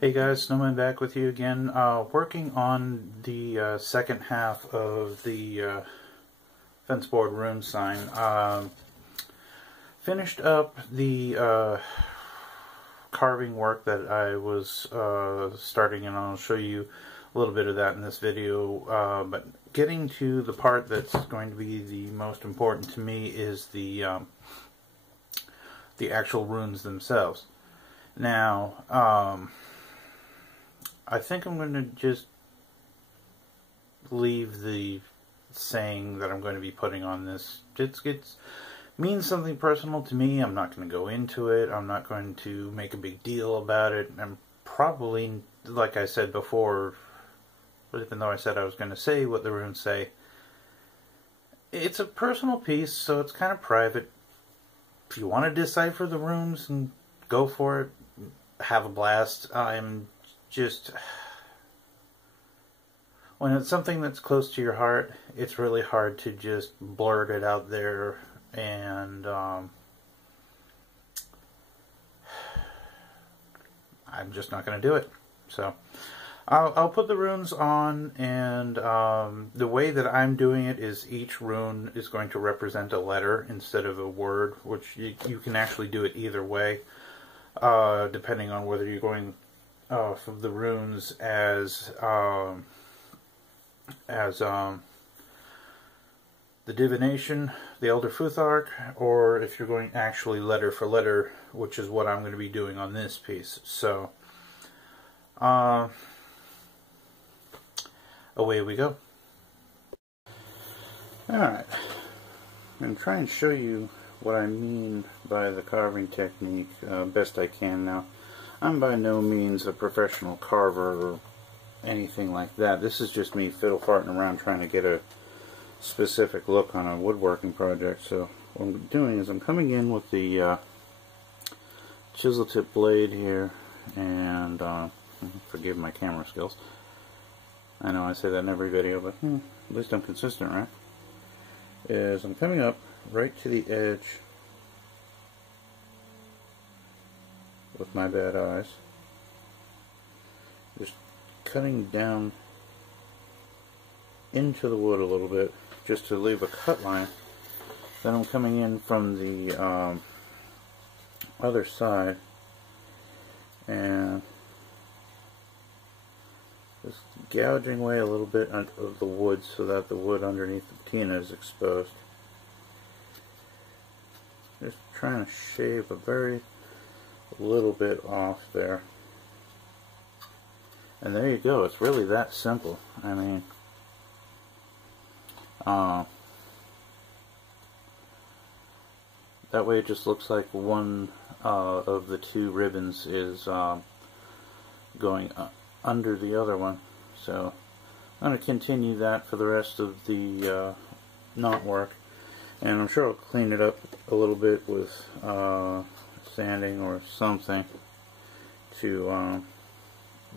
Hey guys, Snowman back with you again, working on the second half of the fence board rune sign. Finished up the carving work that I was starting, and I'll show you a little bit of that in this video, but getting to the part that's going to be the most important to me is the actual runes themselves. Now, I think I'm going to just leave the saying that I'm going to be putting on this. It means something personal to me. I'm not going to go into it. I'm not going to make a big deal about it. I'm probably, like I said before, even though I said I was going to say what the runes say, it's a personal piece, so it's kind of private. If you want to decipher the runes, and go for it. Have a blast. When it's something that's close to your heart, it's really hard to just blurt it out there, and I'm just not going to do it. So I'll put the runes on, and the way that I'm doing it is each rune is going to represent a letter instead of a word, which you can actually do it either way, depending on whether you're going off of the runes as the divination, the Elder Futhark, or if you're going actually letter for letter, which is what I'm going to be doing on this piece. So, away we go. Alright, I'm going to try and show you what I mean by the carving technique best I can. Now, I'm by no means a professional carver or anything like that. This is just me fiddle farting around trying to get a specific look on a woodworking project. So what I'm doing is I'm coming in with the chisel tip blade here, and forgive my camera skills. I know I say that in every video, but at least I'm consistent, right? Is I'm coming up right to the edge with my bad eyes, just cutting down into the wood a little bit just to leave a cut line. Then I'm coming in from the other side and just gouging away a little bit of the wood so that the wood underneath the patina is exposed. Just trying to shave a very little bit off there. And there you go. It's really that simple. I mean, that way it just looks like one of the two ribbons is going under the other one. So I'm going to continue that for the rest of the knot work, and I'm sure I'll clean it up a little bit with sanding or something to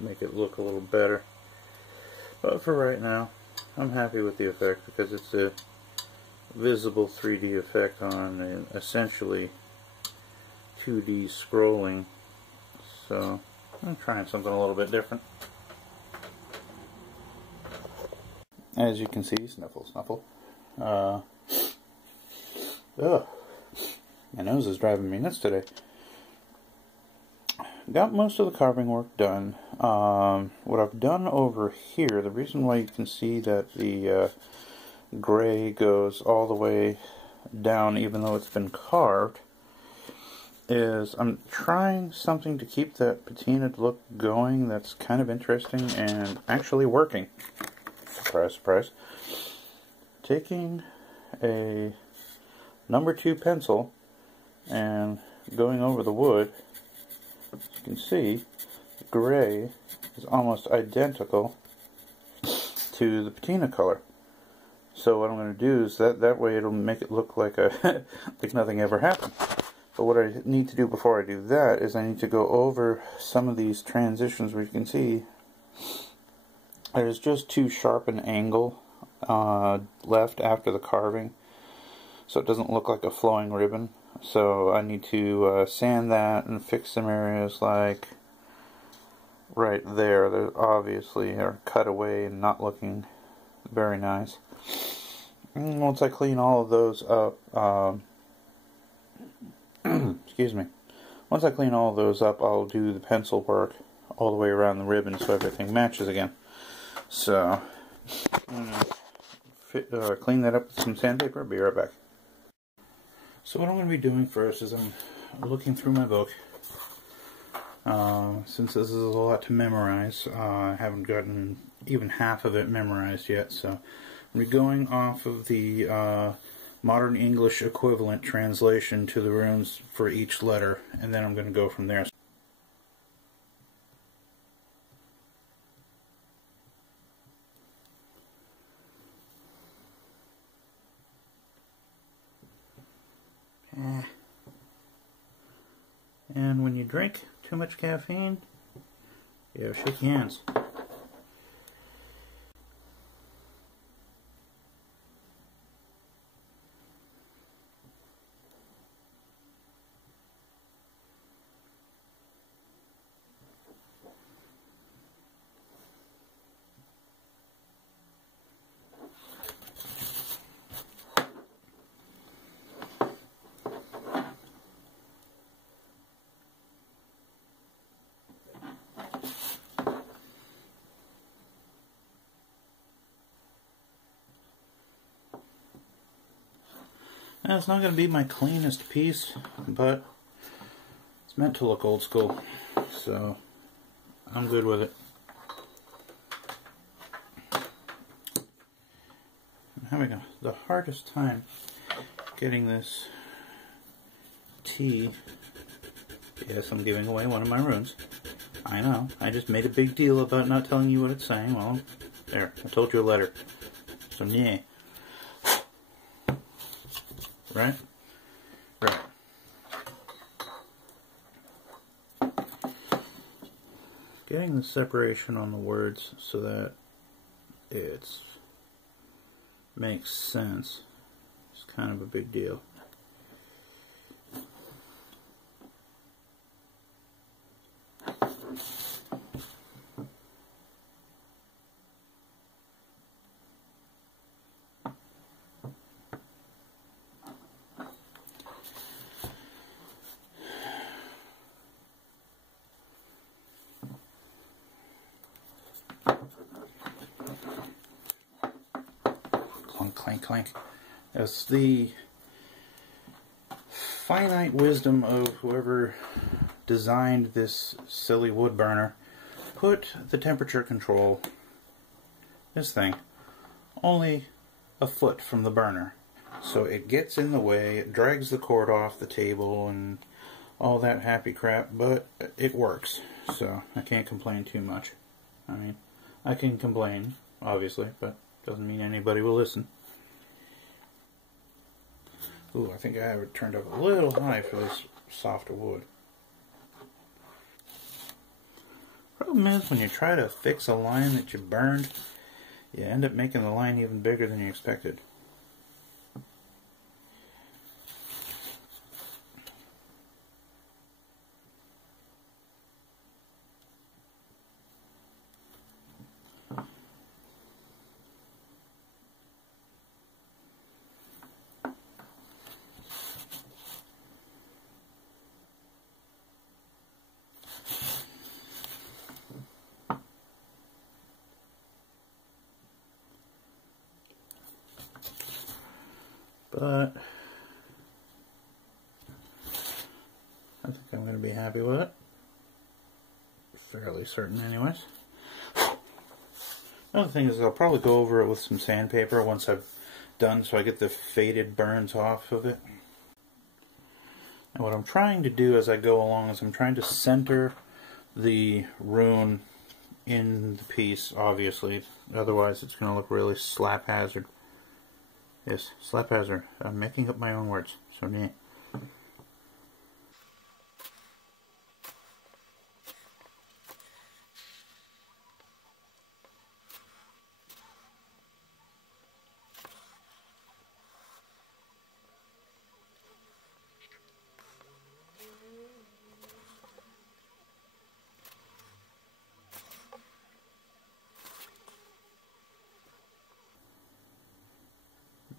make it look a little better. But for right now, I'm happy with the effect because it's a visible 3D effect on an essentially 2D scrolling. So I'm trying something a little bit different. As you can see, sniffle, snuffle. Ugh. My nose is driving me nuts today. Got most of the carving work done. What I've done over here, the reason why you can see that the gray goes all the way down even though it's been carved, is I'm trying something to keep that patina look going that's kind of interesting and actually working. Surprise, surprise. Taking a number 2 pencil and going over the wood, as you can see, the gray is almost identical to the patina color. So what I'm going to do is that way it'll make it look like like nothing ever happened. But what I need to do before I do that is I need to go over some of these transitions where you can see there's just too sharp an angle left after the carving, so it doesn't look like a flowing ribbon. So I need to sand that and fix some areas like right there that obviously are cut away and not looking very nice. And once I clean all of those up, excuse me. Once I clean all of those up, I'll do the pencil work all the way around the ribbon so everything matches again. So, I'm going to clean that up with some sandpaper. Be right back. So what I'm going to be doing first is I'm looking through my book. Since this is a lot to memorize, I haven't gotten even half of it memorized yet, so I'm going off of the modern English equivalent translation to the runes for each letter, and then I'm going to go from there. And when you drink too much caffeine, yeah, shake hands. Now, it's not going to be my cleanest piece, but it's meant to look old school, so I'm good with it. I'm having the hardest time getting this T. Yes, I'm giving away one of my runes. I know, I just made a big deal about not telling you what it's saying. Well, there, I told you a letter. So, yeah. Right? Right. Getting the separation on the words so that it makes sense is kind of a big deal. Clank, clank. As the finite wisdom of whoever designed this silly wood burner put the temperature control, this thing, only a foot from the burner. So it gets in the way, it drags the cord off the table and all that happy crap, but it works. So I can't complain too much. I mean, I can complain, obviously, but doesn't mean anybody will listen. Ooh, I think I have it turned up a little high for this softer wood. Problem is, when you try to fix a line that you burned, you end up making the line even bigger than you expected. But I think I'm going to be happy with it. Fairly certain anyways. Another thing is I'll probably go over it with some sandpaper once I've done so I get the faded burns off of it. And what I'm trying to do as I go along is I'm trying to center the rune in the piece, obviously. Otherwise it's going to look really slap-hazard. Yes, slap-hazard. I'm making up my own words, so yeah.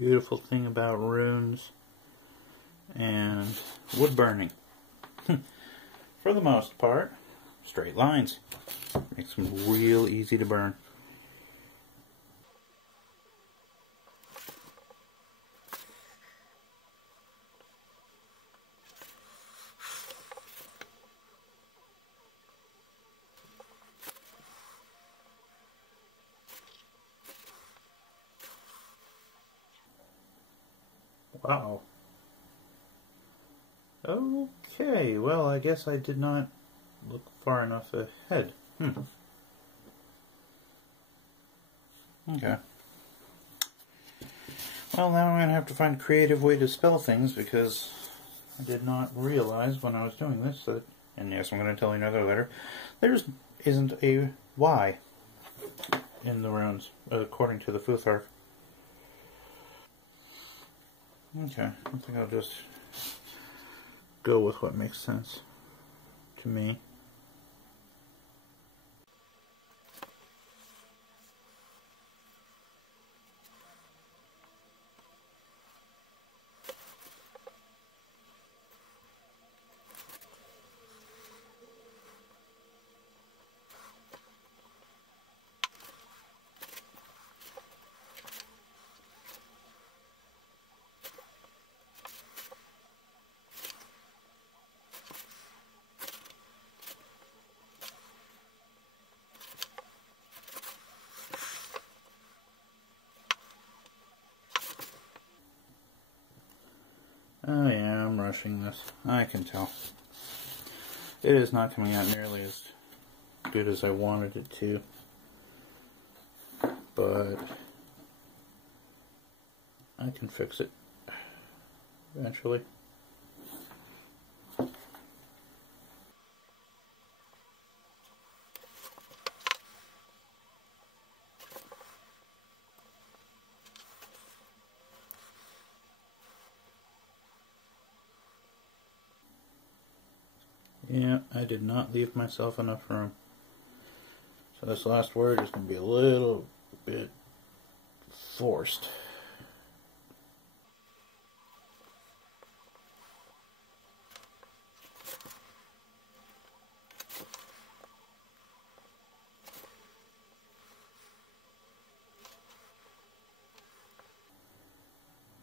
beautiful thing about runes and wood burning. For the most part, straight lines. Makes them real easy to burn. Wow. Okay, well, I guess I did not look far enough ahead. Okay. Well, now I'm going to have to find a creative way to spell things because I did not realize when I was doing this that, and yes, I'm going to tell you another letter, there isn't a Y in the runes, according to the Futhark. Okay, I think I'll just go with what makes sense to me. Oh yeah, I'm rushing this. I can tell. It is not coming out nearly as good as I wanted it to. But I can fix it eventually. Yeah, I did not leave myself enough room. So this last word is going to be a little bit forced.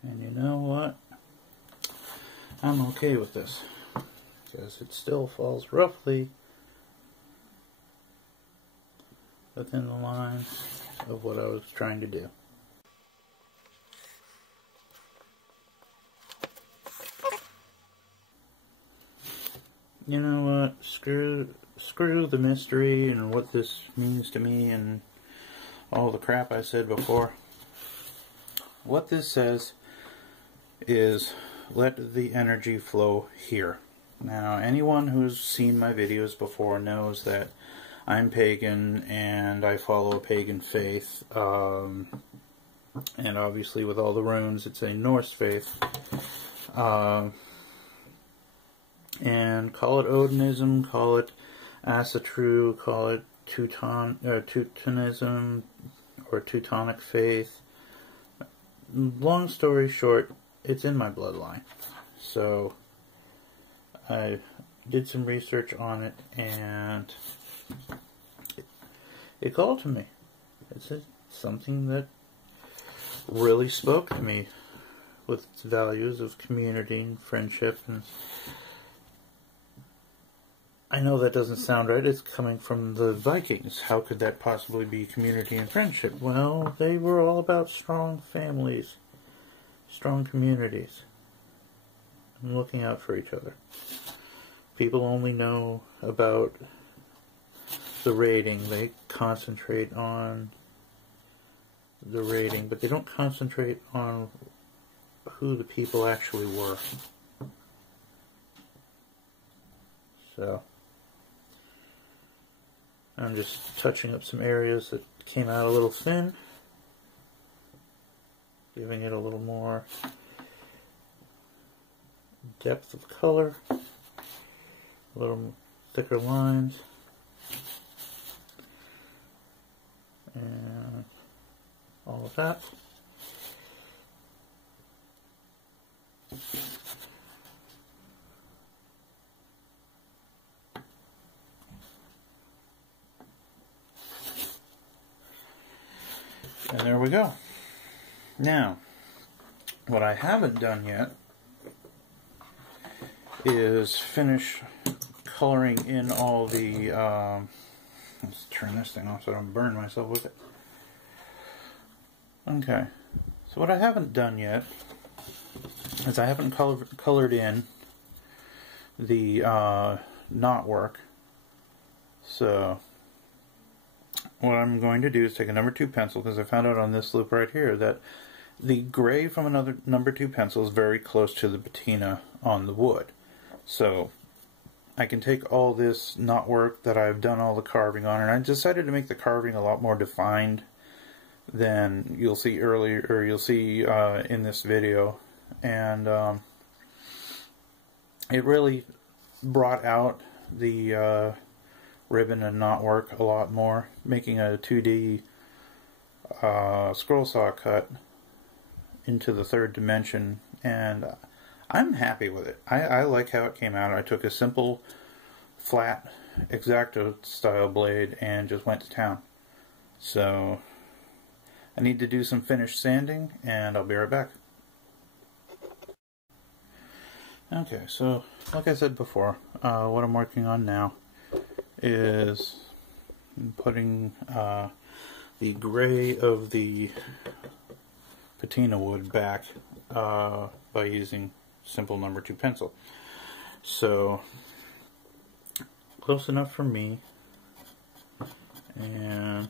And you know what? I'm okay with this. Because it still falls roughly within the line of what I was trying to do. You know what? Screw the mystery and what this means to me and all the crap I said before. What this says is let the energy flow here. Now, anyone who's seen my videos before knows that I'm pagan and I follow a pagan faith. And obviously with all the runes, it's a Norse faith. And call it Odinism, call it Asatru, call it Teutonism or Teutonic faith. Long story short, it's in my bloodline. So I did some research on it and it called to me. It's something that really spoke to me with its values of community and friendship. And I know that doesn't sound right. It's coming from the Vikings. How could that possibly be community and friendship? Well, they were all about strong families, strong communities, and looking out for each other. People only know about the raiding. They concentrate on the raiding, but they don't concentrate on who the people actually were. So I'm just touching up some areas that came out a little thin, giving it a little more depth of color, a little thicker lines, and all of that. And there we go. Now, what I haven't done yet is finish coloring in all the, let's turn this thing off so I don't burn myself with it. Okay, so what I haven't done yet is I haven't colored in the knotwork. So what I'm going to do is take a number 2 pencil, because I found out on this loop right here that the gray from another number 2 pencil is very close to the patina on the wood. So I can take all this knotwork that I've done all the carving on, and I decided to make the carving a lot more defined than you'll see earlier, or you'll see in this video, and it really brought out the ribbon and knotwork a lot more, making a 2D scroll saw cut into the 3rd dimension, and I'm happy with it. I like how it came out. I took a simple flat X-Acto style blade and just went to town. So I need to do some finished sanding, and I'll be right back. Okay, so like I said before, what I'm working on now is putting the gray of the patina wood back by using simple number 2 pencil. So close enough for me, and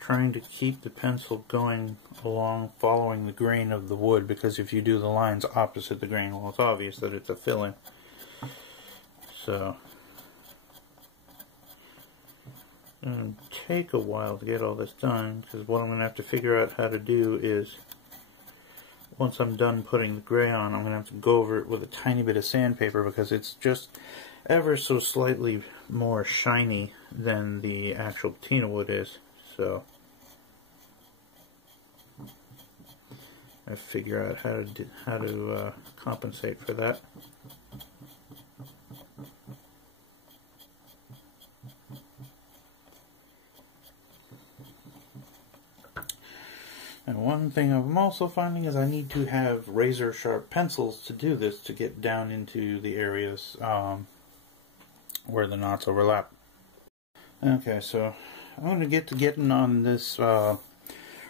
trying to keep the pencil going along following the grain of the wood, because if you do the lines opposite the grain, well, it's obvious that it's a fill-in. So it's going to take a while to get all this done, because what I'm going to have to figure out how to do is, once I'm done putting the gray on, I'm going to have to go over it with a tiny bit of sandpaper, because it's just ever so slightly more shiny than the actual patina wood is. So I figure out how to compensate for that. And one thing I'm also finding is I need to have razor sharp pencils to do this, to get down into the areas where the knots overlap. Okay, so I'm going to getting on this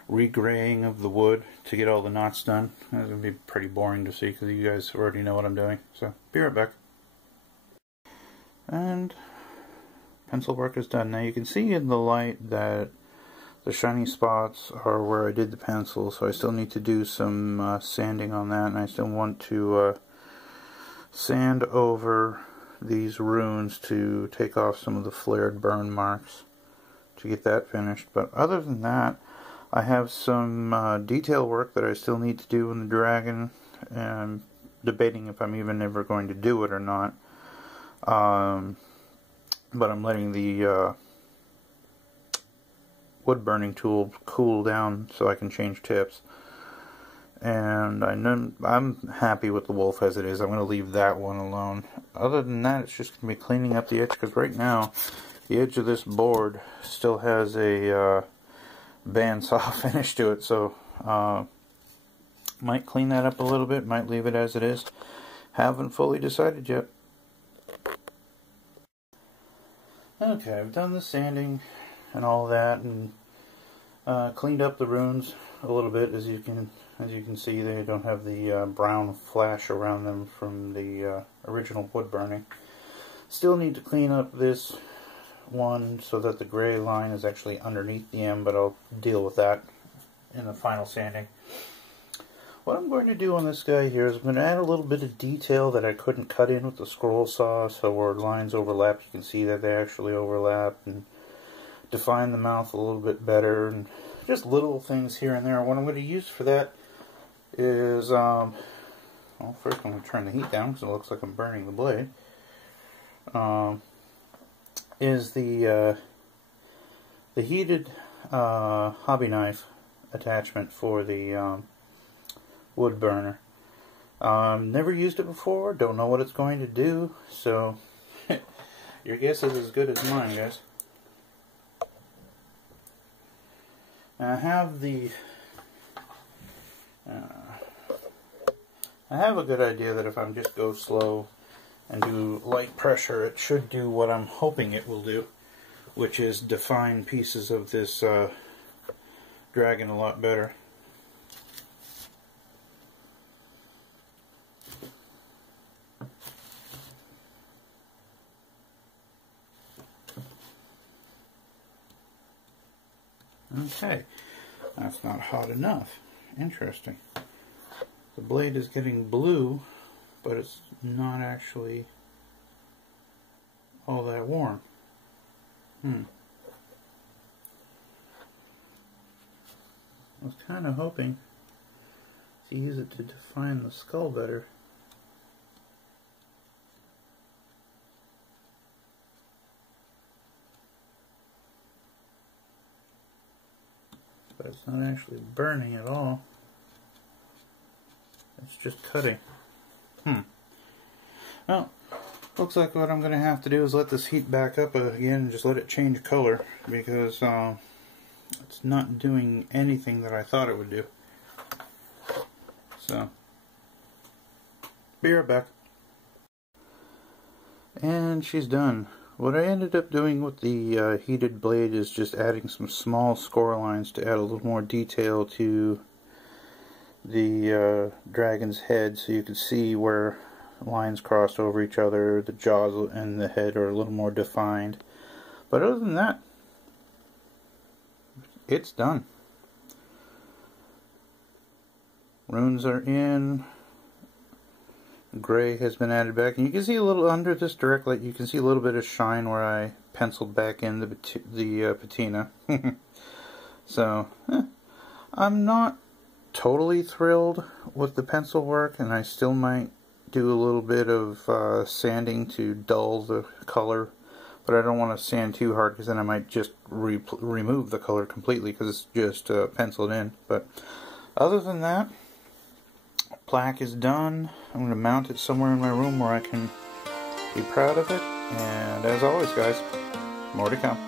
regraying of the wood to get all the knots done. It's going to be pretty boring to see because you guys already know what I'm doing. So, be right back. And pencil work is done. Now you can see in the light that the shiny spots are where I did the pencil, so I still need to do some sanding on that, and I still want to sand over these runes to take off some of the flared burn marks to get that finished. But other than that, I have some detail work that I still need to do in the dragon, and I'm debating if I'm even ever going to do it or not. But I'm letting the wood burning tool cool down so I can change tips. And I'm happy with the wolf as it is. I'm going to leave that one alone. Other than that, it's just going to be cleaning up the edge, because right now the edge of this board still has a bandsaw finish to it. So might clean that up a little bit, might leave it as it is. Haven't fully decided yet. Okay, I've done the sanding and all that, and cleaned up the runes a little bit. As you can see, they don't have the brown flash around them from the original wood burning. Still need to clean up this one so that the gray line is actually underneath the M, but I'll deal with that in the final sanding. What I'm going to do on this guy here is I'm going to add a little bit of detail that I couldn't cut in with the scroll saw, so where lines overlap, you can see that they actually overlap, and define the mouth a little bit better, and just little things here and there. What I'm going to use for that is, well, first I'm going to turn the heat down because it looks like I'm burning the blade, is the heated hobby knife attachment for the wood burner. Never used it before, don't know what it's going to do, so your guess is as good as mine, guys. Now I have a good idea that if I just go slow and do light pressure, it should do what I'm hoping it will do, which is define pieces of this dragon a lot better. Okay, that's not hot enough. Interesting. The blade is getting blue, but it's not actually all that warm. I was kind of hoping to use it to define the skull better. But it's not actually burning at all. It's just cutting. Well, looks like what I'm going to have to do is let this heat back up again and just let it change color, because it's not doing anything that I thought it would do. So, be right back. And she's done. What I ended up doing with the heated blade is just adding some small score lines to add a little more detail to the dragon's head, so you can see where lines cross over each other, the jaws and the head are a little more defined. But other than that, it's done. Runes are in. Gray has been added back, and you can see a little under this direct light, you can see a little bit of shine where I penciled back in the patina. So, I'm not totally thrilled with the pencil work, and I still might do a little bit of sanding to dull the color, but I don't want to sand too hard because then I might just remove the color completely because it's just penciled in. But other than that, plaque is done. I'm going to mount it somewhere in my room where I can be proud of it, and as always guys, more to come.